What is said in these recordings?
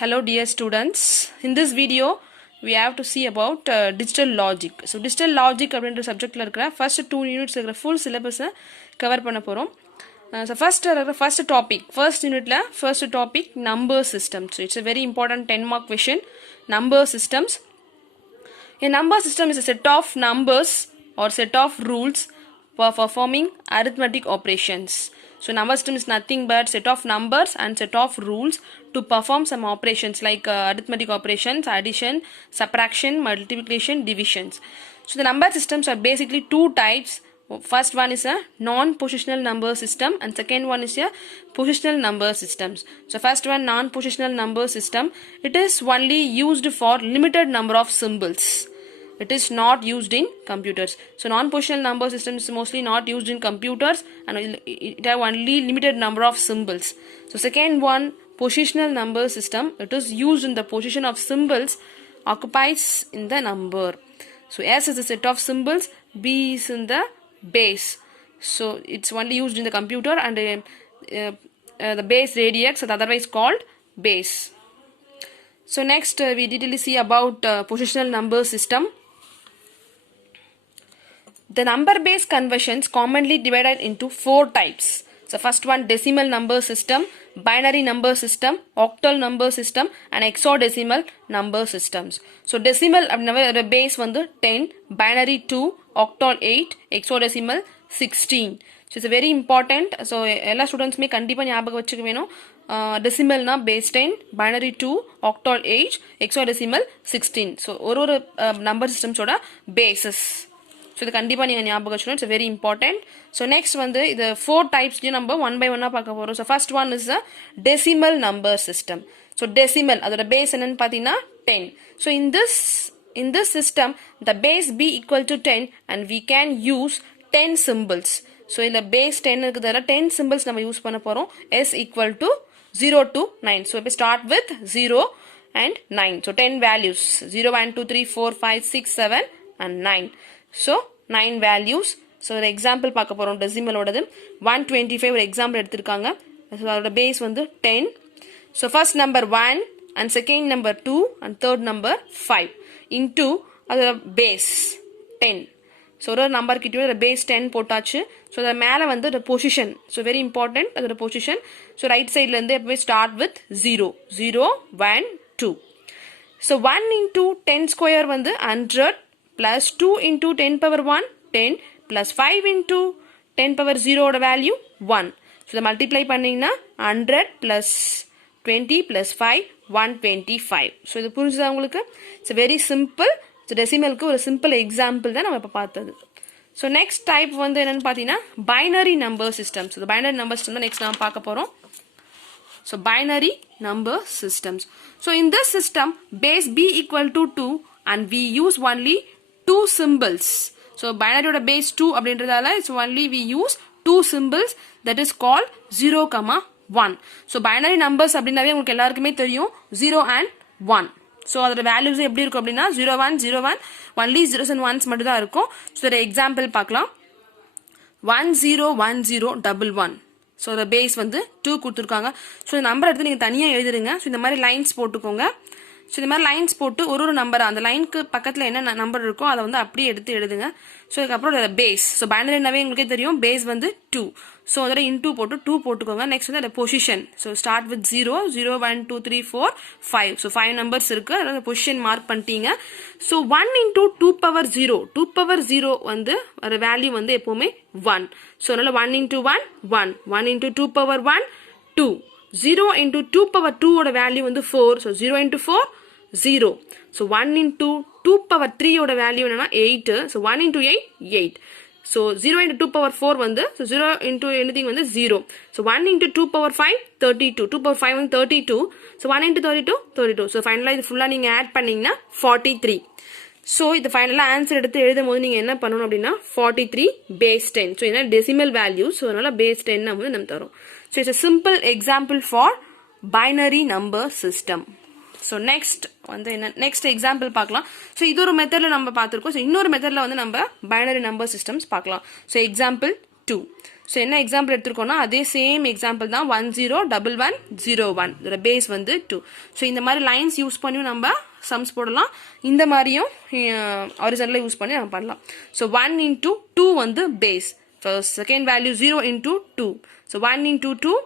Hello dear students, in this video we have to see about digital logic. So digital logic அப்படின்ற subjectல இருக்கிற first 2 units இருக்கிற full syllabus cover பண்ண போறோம். So first topic number systems. So it's a very important 10 mark question. Number systems. A number system is a set of numbers or set of rules for performing arithmetic operations. So number system is nothing but set of numbers and set of rules to perform some operations like arithmetic operations, addition, subtraction, multiplication, divisions. So the number systems are basically two types. First one is a non-positional number system and second one is a positional number systems. So first one, non-positional number system, it is only used for limited number of symbols. It is not used in computers. So non-positional number system is mostly not used in computers and it have only limited number of symbols. So second one, positional number system, it is used in the position of symbols occupies in the number. So S is a set of symbols, B is in the base. So it's only used in the computer and the base radix, otherwise called base. So next we detailly see about positional number system. The number base conversions commonly divided into 4 types. So first one, decimal number system, binary number system, octal number system and hexadecimal number systems. So decimal base வந்து 10, binary 2, octal 8, hexadecimal 16. So it's very important. So எல்லா ஸ்டூடண்ட்ஸ்மே கண்டிப்பா ஞாபகம் வச்சுக்க வேணும். decimalனா base 10, binary 2, octal 8, hexadecimal 16. So ஒரு number systems ஓட bases. So இது கண்டிப்பா நீங்க ஞாபகம் வச்சுக்கணும். It's very important. So next வந்து இது 4 types நம்ம one by one பார்க்க போறோம். So first one is a decimal number system. So decimal அதோட base என்னன்னு பாத்தீங்கன்னா 10. So in this system the base be equal to 10 and we can use 10 symbols. So இந்த base 10 இருக்குதுல 10 symbols நம்ம use பண்ண போறோம். S equal to 0 to 9. So we start with 0 and 9. So 10 values 0 1 2 3 4 5 6 7 and 9. So 9 values. So ஒரு example பார்க்க போறோம் decimal ஓடது 125 ஒரு example எடுத்திருக்காங்க. So அதோட base வந்து 10. So first number 1 and second number 2 and third number 5 into அதோட base 10. So ஒரு number கிட்ட ஒரு base 10 போட்டாச்சு. So அத மேல வந்து the position. So very important அதோட position. So right sideல இருந்து எப்பவே start with 0 0 1 2. So 1 into 10 square வந்து 100 plus 2 into 10 power 1 10 plus 5 into 10 power 0 ஓட value 1. So இத multiply பண்ணீங்கன்னா 100 plus 20 plus 5 125. So இது புரிஞ்சுதா உங்களுக்கு? It's a very simple. So decimalக்கு ஒரு simple example தான் நம்ம இப்ப பார்த்தது. So next type வந்து என்னன்னு பாத்தீங்கன்னா binary number system. So the binary number system தான் next நாம பார்க்க போறோம். So binary number systems. So in this system base b equal to 2 and we use only 2 symbols. So binary oda base 2 அப்படின்றதால it's only we use 2 symbols that is called 0, 1. So binary numbers அப்படினாவே உங்களுக்கு எல்லாருக்குமே தெரியும் 0 and 1. So அதோட values எப்படி இருக்கும் அப்படினா 01 01 only zeros and ones மட்டும் தான் இருக்கும். So ஒரு example பார்க்கலாம் 101011. So the base வந்து 2 கொடுத்திருக்காங்க. So இந்த நம்பர் எடுத்து நீங்க தனியா எழுதிடுங்க. So இந்த மாதிரி லைன்ஸ் போட்டுக்கோங்க. So இந்த மாதிரி லைன்ஸ் போட்டு ஒரு நம்பர் அந்த லைனுக்கு பக்கத்துல என்ன நம்பர் இருக்கோ அதை வந்து அப்படியே எடுத்து எழுதுங்க. ஸோ அதுக்கப்புறம் பேஸ். ஸோ பைனரினாவே உங்களுக்கே தெரியும் பேஸ் வந்து 2. ஸோ அதோட இன்டூ போட்டு 2 போட்டுக்கோங்க. நெக்ஸ்ட் வந்து position. So start with 0 0 1 2 3 4 5. So 5 numbers இருக்கு. அதோட பொசிஷன் மார்க் பண்ணிட்டீங்க. ஸோ 1 into 2 power 0 2 power 0 வந்து ஒரு வேல்யூ வந்து எப்பவுமே 1. ஸோ அதனால 1 into 1 1 1 into 2 power 1 2. 0 into 2 power 2 ஓட வேல்யூ வந்து 4. So 0 into 4 0. So 1 into 2 power 3 ஓட வேல்யூ என்னன்னா 8. So 1 into 8 8. So 0 into 2 power 4 வந்து so 0 into anything வந்து 0. So 1 into 2 power 5 32. 2 power 5 வந்து 32. So 1 into 32 32. So ஃபைனலா இது ஃபுல்லா நீங்க ஆட் பண்ணீங்கன்னா 43. So இது ஃபைனலா ஆன்சர் எடுத்து எழுதும்போது நீங்க என்ன பண்ணணும் அப்படின்னா 43 base 10. So இது decimal value. So அதனால base 10 வந்து நம்ம தரோம். So it's a simple example for binary number system. So next வந்து என்ன next example பார்க்கலாம். So இது ஒரு மெத்தட்ல நம்ம பார்த்திருக்கோம். So இன்னொரு மெத்தட்ல வந்து நம்ம binary number systems பார்க்கலாம். So example 2. ஸோ என்ன எக்ஸாம்பிள் எடுத்துருக்கோம்னா அதே சேம் எக்ஸாம்பிள் தான் 101101 இதோட பேஸ் வந்து 2. ஸோ இந்த மாதிரி லைன்ஸ் யூஸ் பண்ணியும் நம்ம சம்ஸ் போடலாம், இந்த மாதிரியும் ஹாரிசான்டலாக யூஸ் பண்ணி நம்ம பண்ணலாம். ஸோ 1 into 2 வந்து base. So second value 0 into 2. So 1 into 2,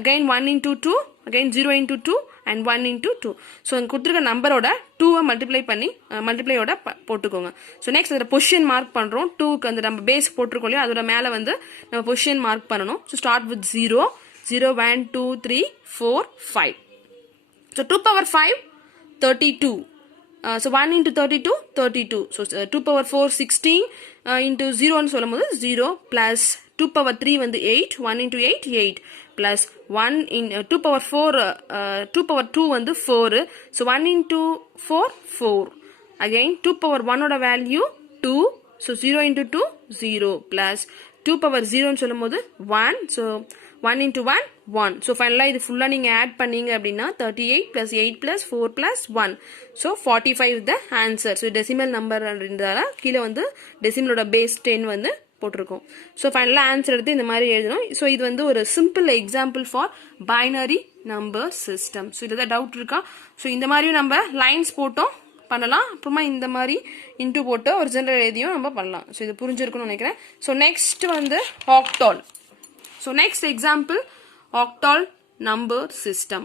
again 1 into 2, again 0 into 2 and 1 into 2. So இங்கே கொடுத்துருக்க நம்பரோட 2-ஐ மல்டிப்ளை பண்ணி மல்டிப்ளையோட போட்டுக்கோங்க. ஸோ நெக்ஸ்ட் அதில் பொசிஷன் மார்க் பண்ணுறோம். 2க்கு வந்து நம்ம பேஸ் போட்டிருக்கோம் இல்லையா, அதோட மேலே வந்து நம்ம பொசிஷன் மார்க் பண்ணணும். So start with 0, 0, 1, 2, 3, 4, 5. So 2 power 5, 32. So 1 into 32, 32. So 2 power 4, 16 into 0 ன்னு சொல்லும் போது 0 plus 2 power 3 வந்து 8, 1 into 8, 8 plus 1 in 2 power 4, 2 power 2 வந்து 4. So 1 into 4, 4. Again 2 power 1 ஓட value 2. So 0 into 2, 0 plus 2 power 0 ன்னு சொல்லும் போது 1. So 1 into 1, 1. So finally இது ஃபுல்லாக நீங்கள் ஆட் பண்ணீங்க அப்படின்னா 38 plus 8 plus 4 plus 1. So 45 is the answer. So decimal number அப்படின்றதால கீழே வந்து டெசிமலோட பேஸ் 10 வந்து போட்டிருக்கோம். ஸோ ஃபைனலாக ஆன்சர் எடுத்து இந்த மாதிரி எழுதணும். ஸோ இது வந்து ஒரு simple example for binary number system. So இதில் டவுட் இருக்கா? ஸோ இந்த மாதிரியும் நம்ம லைன்ஸ் போட்டோம் பண்ணலாம், அப்புறமா இந்த மாதிரி இன்ட்டு போட்டு ஒரு ஜெனரல் எழுதியும் நம்ம பண்ணலாம். ஸோ இது புரிஞ்சிருக்குன்னு நினைக்கிறேன். ஸோ நெக்ஸ்ட் வந்து octal. So next example, octal number system.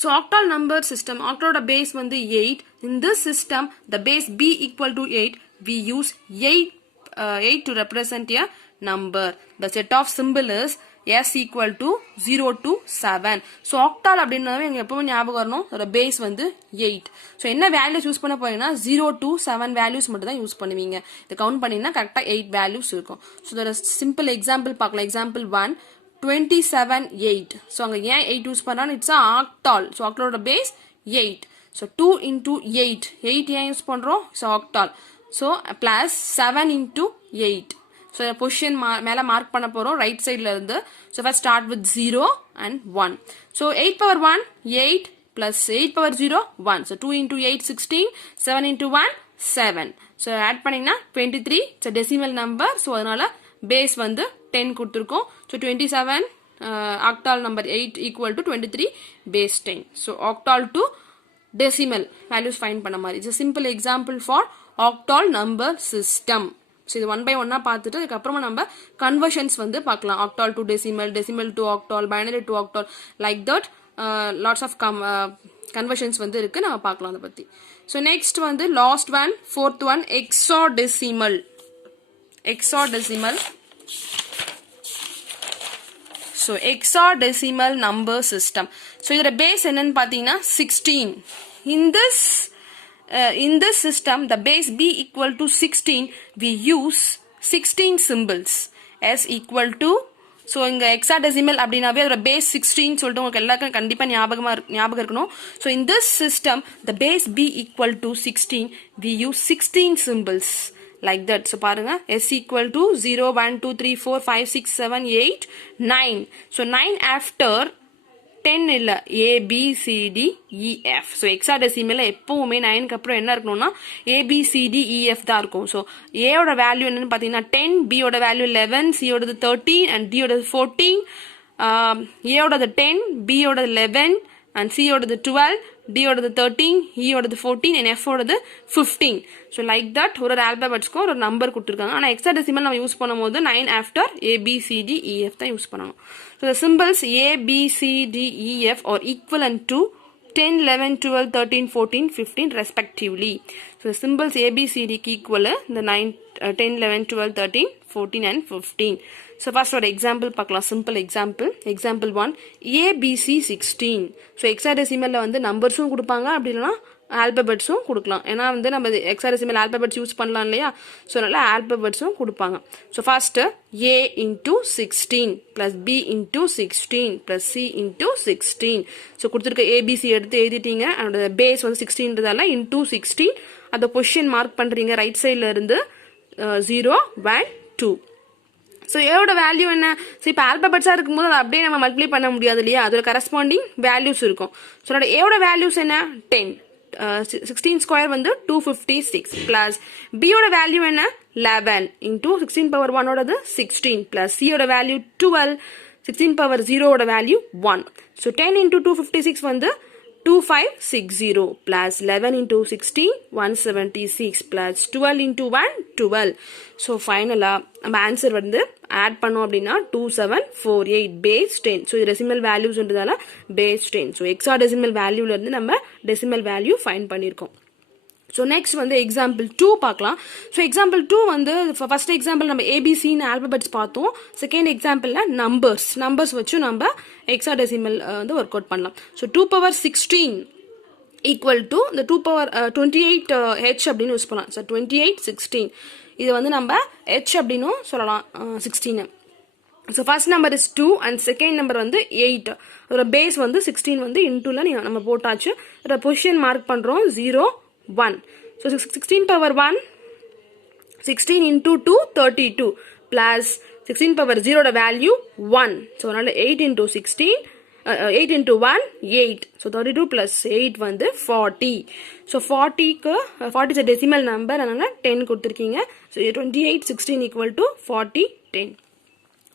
So octal number system, octal base வந்து 8. In this system, the base b equal to 8. We use 8 to represent a number. The set of symbol is s equal to 0 to 7. So octal அப்படின்னாவே எங்க எப்பவுமே ஞாபகம் வரணும், அதோட base வந்து 8. So என்ன values use பண்ண போறீங்கன்னா 0 to 7 வேல்யூஸ் மட்டும் தான் யூஸ் பண்ணுவீங்க. இதை கவுண்ட் பண்ணீங்கன்னா கரெக்டாக 8 வேல்யூஸ் இருக்கும். ஸோ இதோட சிம்பிள் எக்ஸாம்பிள் பார்க்கலாம். எக்ஸாம்பிள் 1, 27, 8. ஸோ அங்கே ஏன் 8 யூஸ் பண்ணாலும் இட்ஸ் ஆக்டால். ஸோ ஆக்டாலோட பேஸ் 8. So 2 into 8. 8 ஏன் யூஸ் பண்ணுறோம்? So octal. So plus 7 into 8. So position மேலே மார்க் பண்ண போகிறோம் ரைட் சைடில் இருந்து. So first start with 0 and 1. So 8 power 1, 8 plus 8 power 0, 1. So 2 into 8, 16, 7 into 1, 7. So add பண்ணிங்கன்னா 23. So decimal number. ஸோ அதனால பேஸ் வந்து 10 கொடுத்துருக்கோம். So 27 octal number 8 equal to 23 base 10. So octal to decimal values find பண்ண மாதிரி. It's a simple example for octal number system. So இது 1 by 1 பார்த்துட்டு அதுக்கப்புறமா நம்ம கன்வர்ஷன்ஸ் வந்து பார்க்கலாம். Octal to decimal, decimal to octal, binary to octal, like that lots of conversions வந்து இருக்கு, நம்ம பார்க்கலாம் அதை பற்றி. ஸோ நெக்ஸ்ட் வந்து last one, fourth one, hexadecimal. Hexadecimal. So hexadecimal number system. So இதோட பேஸ் என்னன்னு பார்த்தீங்கன்னா 16. In this system, the base b equal to 16, we use 16 symbols. S equal to, so இங்க hexadecimal அப்படினாவே அதோட base 16 சொல்லிட்டு உங்களுக்கு எல்லாருக்கும் கண்டிப்பா ஞாபகம் இருக்கணும். So in this system, the base b equal to 16, we use 16 symbols like that. So பாருங்க, s equal to 0, 1, 2, 3, 4, 5, 6, 7, 8, 9. So 9 after 10 இல்ல, A, B, C, D, E, F. So எக்ஸாடெசிமல்ல எப்பவுமே 9க்கு அப்புறம் என்ன இருக்கணும்னா A, B, C, D, E, F தான் இருக்கும். ஸோ ஏயோட வேல்யூ என்னன்னு பார்த்தீங்கன்னா 10, B யோட value 11, C யோடது 13 and D யோடது 14, ஏயோடது 10, B யோடது 11 and C யோடது 12, D யோடது 13, E யோடது 14 and F யோடது 15. So like that ஒரு ஆல்பபெட்ஸ்க்கும் ஒரு நம்பர் கொடுத்துருக்காங்க. ஆனால் எக்ஸாடெசிமல் நம்ம யூஸ் பண்ணும்போது 9 after A, B, C, D, E, F தான் யூஸ் பண்ணணும். So the symbols A, B, C, D, E, F are equivalent to 10, 11, 12, 13, 14, 15 respectively. So the symbols A, B, C, D equal the 9, 10, 11, 12, 13, 14 and 15. So first ஒரு example பார்க்கலாம். simple example. Example 1, A, B, C, 16. So hexadecimalல வந்து நம்பர்ஸும் கொடுப்பாங்க, அப்படி இல்லைனா ஆல்பபெட்ஸும் கொடுக்கலாம். ஏன்னா வந்து நம்ம ஹெக்ஸாடெசிமல் ஆல்பபெட்ஸ் யூஸ் பண்ணலாம் இல்லையா, ஸோ அதனால ஆல்பபெட்ஸும் கொடுப்பாங்க. So first A into 16 plus B into 16 plus C into 16. So கொடுத்துருக்க ABC எடுத்து எழுதிட்டீங்க. அதோட பேஸ் வந்து 16ன்றதால into 16 அதை பொசிஷன் மார்க் பண்ணுறீங்க ரைட் சைடில் இருந்து 0, 1, 2. ஸோ ஏவோட வேல்யூ என்ன? ஸோ இப்போ ஆல்பபெட்ஸாக இருக்கும்போது அதை அப்படியே நம்ம மல்டிப்ளை பண்ண முடியாது இல்லையா, அதோட கரஸ்பாண்டிங் வேல்யூஸ் இருக்கும். ஸோ அதோட ஏவோட வேல்யூஸ் என்ன? 10. 16 ஸ்கொயர் வந்து 256 பிளஸ் b ஓட வேல்யூ என்ன 11 இன்டூ 16 பவர் 1 ஓடது 16 பிளஸ் c ஓட வேல்யூ 12 16 பவர் 0 ஓட வேல்யூ 1. ஸோ 10 இன்டூ 256 வந்து 2560 plus 11 into 16 176 plus 12 into 1 12. So finally நம்ம answer வந்து add பண்ணோம் அப்படின்னா 2748 base 10. So இது decimal valuesன்றதால base 10. So hexadecimal value இருந்து நம்ம decimal value find பண்ணிருக்கோம். So next வந்து example 2 பார்க்கலாம். So example 2 வந்து first example நம்ம ABC ன்னு alphabets பார்த்தோம். Second exampleல numbers வச்சு நம்ம hexadecimal வந்து work out பண்ணலாம். So 2 power 16 equal to the 2 power 28 h அப்படின்னு யூஸ் பண்ணலாம். So 28 16 இது வந்து நம்ம h அப்படின்னு சொல்லலாம் 16. So first number is 2 and second number வந்து 8. அதோட base வந்து 16 வந்து intoல நம்ம போட்டாச்சு. அதோட position mark பண்றோம் 0 1. So 16 power 1 16 into 2 32 plus 16 power 0 the value 1. So 8 into 16 8 into 1 8. So 32 plus 8 வந்து 40. So 40 is a decimal number அதனால 10 கொடுத்திருக்கீங்க. So 28 16 equal to 40 10.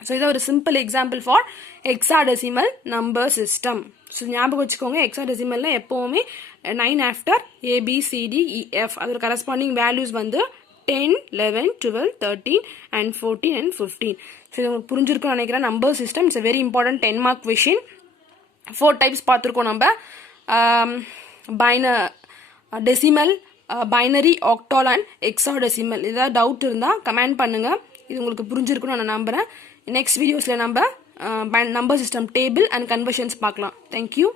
So இது ஒரு simple example for hexadecimal number system. So ஞாபகம் வச்சுக்கோங்க hexadecimalல எப்பவுமே 9 after A, B, C, D, E, F அதோட corresponding values வந்து 10, 11, 12, 13 and 14 and 15. So இது உங்களுக்கு புரிஞ்சிருக்கும்னு நினைக்கிறேன். Number system it's a very important 10 mark question. 4 types பார்த்திருக்கோம் நம்ம decimal, binary, octal and hexadecimal. ஏதாவது டவுட் இருந்தா கமெண்ட் பண்ணுங்க. இது உங்களுக்கு புரிஞ்சிருக்கும்னு நான் நம்புறேன். நெக்ஸ்ட் வீடியோஸ்ல நம்ம number system table and conversions பார்க்கலாம். Thank you.